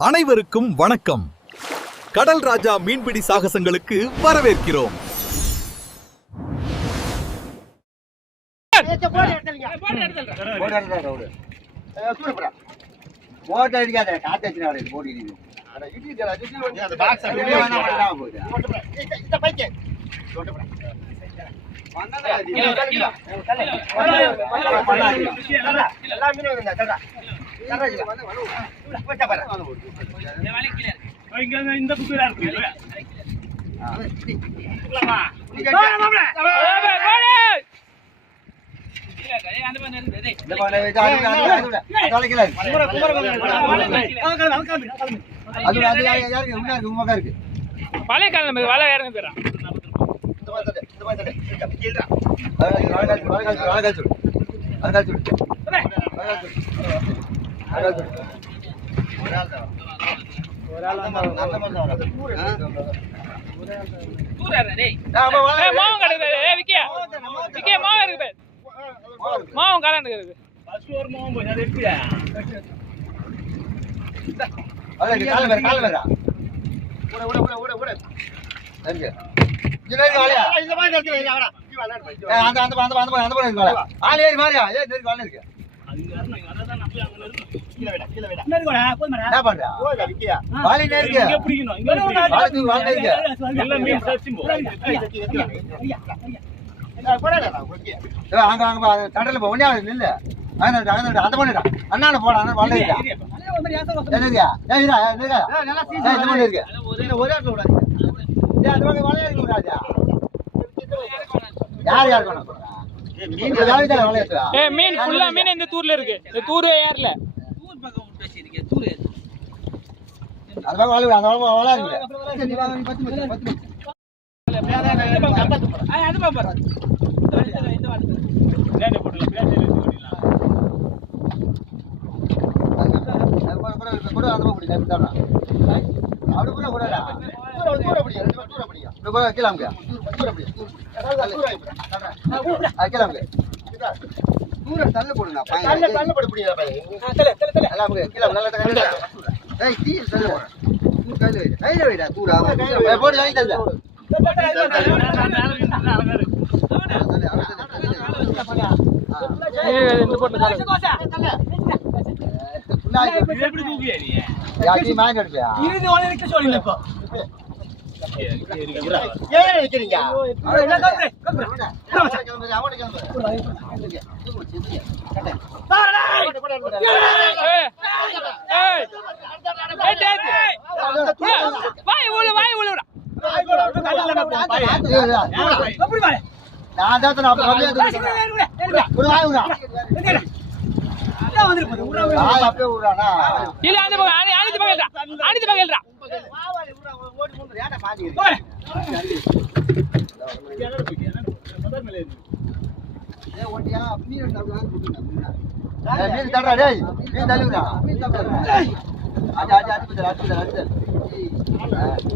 அனைவருக்கும் வணக்கம். கடல் ராஜா மீன்பிடி சாகசங்களுக்கு வரவேற்கிறோம். இந்த புத்தூரா இருக்கு பழைய காலம் வலை வேற போயிடறான். மாவும் காலாண்டு கடல போ இல்ல அந்த பண்ணிடா அண்ணான போடா யார் யார் மீன் ஃபுல்லா மீன் இந்த தூர்ல இருக்கு. இந்த தூர் ஏர்ல தள்ளு போடுங்க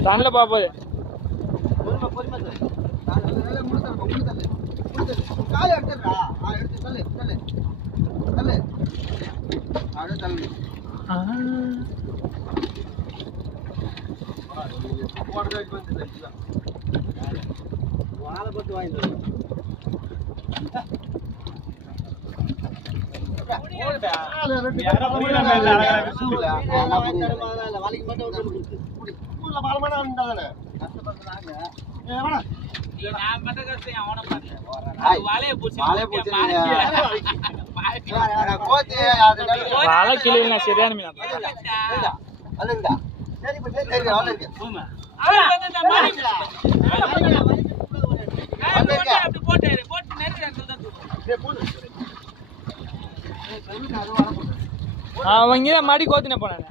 தண்ணில பாப்பது சரியான மீன் அவங்க மாடி கோத்தின போனாங்க.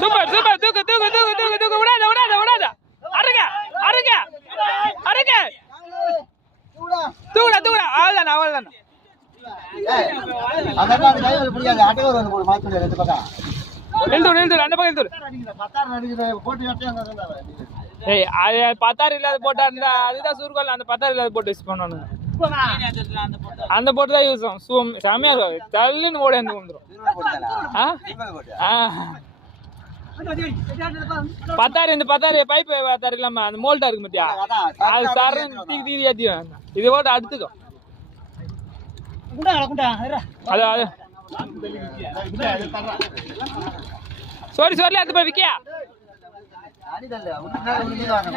சூப்பர் சூப்பர் தூக்கு தூக்கு தூக்கு தூக்கு தூக்கு விடாத விடாத விடாத அருங்க அருங்க அருங்க தூக்குடா தூக்குடா அவ்வளோதானே அவ்வளோதானே அதெல்லாம் அந்த கை வலி பிடிக்காது அட்டைவர் வந்து போடு மாத்தி ரெண்டு பக்கம் எழுதுடு அந்த பக்கம் எழுதுடு பத்தாயிரம் அடிக்கிற போட்டு கட்டியா ஏய் அது 10,000 இல்லாத போட்டா இருந்தா அதுதான் சுருக்கல் அந்த 10,000 இல்லாத போட்டு யூஸ் பண்ணணும் அந்த போட்டு தான் யூஸ் ஆகும் செமையா இருக்கும் தள்ளுன்னு ஓடி வந்து வந்துடும் ஆ ஆ 10,000 இந்த 10,000 பைப் 10,000 இல்லாம அந்த மோல்டா இருக்கு மத்தியா அது சரன்னு தீக்கி தீக்கி ஏற்றிடும் இது போட்டு அடுத்துக்கும் அது அது சோரி சோரில எடுத்து போய் விக்கியா அடிதல்ல முன்னாடி நீங்க வாங்க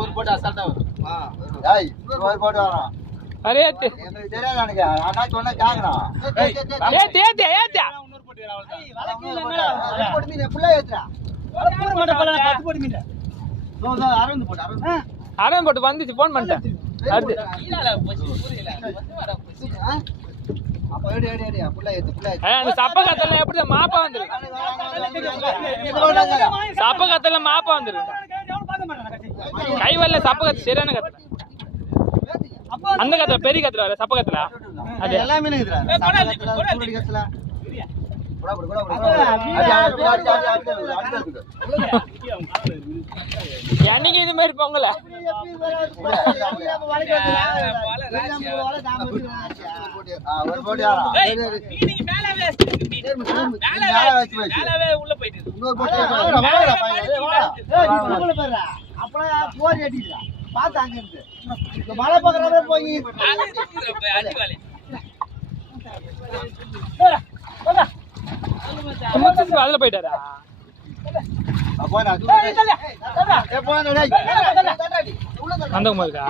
ஒரு போட்டு அசால்ட்டா ஒரு போட்டு வரோம் அரே எனக்கு தெரியாது எனக்கு அண்ணா சொன்னா கேக்குறான் ஏத்தி ஏத்தி ஏத்தி அரவன் போட்டு வந்துச்சு போன் பண்ணிட்டேன் அடுத்து அந்த சப்ப கத்தல எப்படி மாப்பா வந்துரு சப்ப கத்தல மாப்பா வந்துரு கை வரல சப்ப கத்து சரியான கத்தல அந்த கத்தல பெரிய கத்தல வர சப்ப கத்தல அது எல்லாமே என்னைக்கு இது மாதிரி பொங்கல மழை பக்கற போய் அதுல போயிட்டாரா அந்த இருக்கா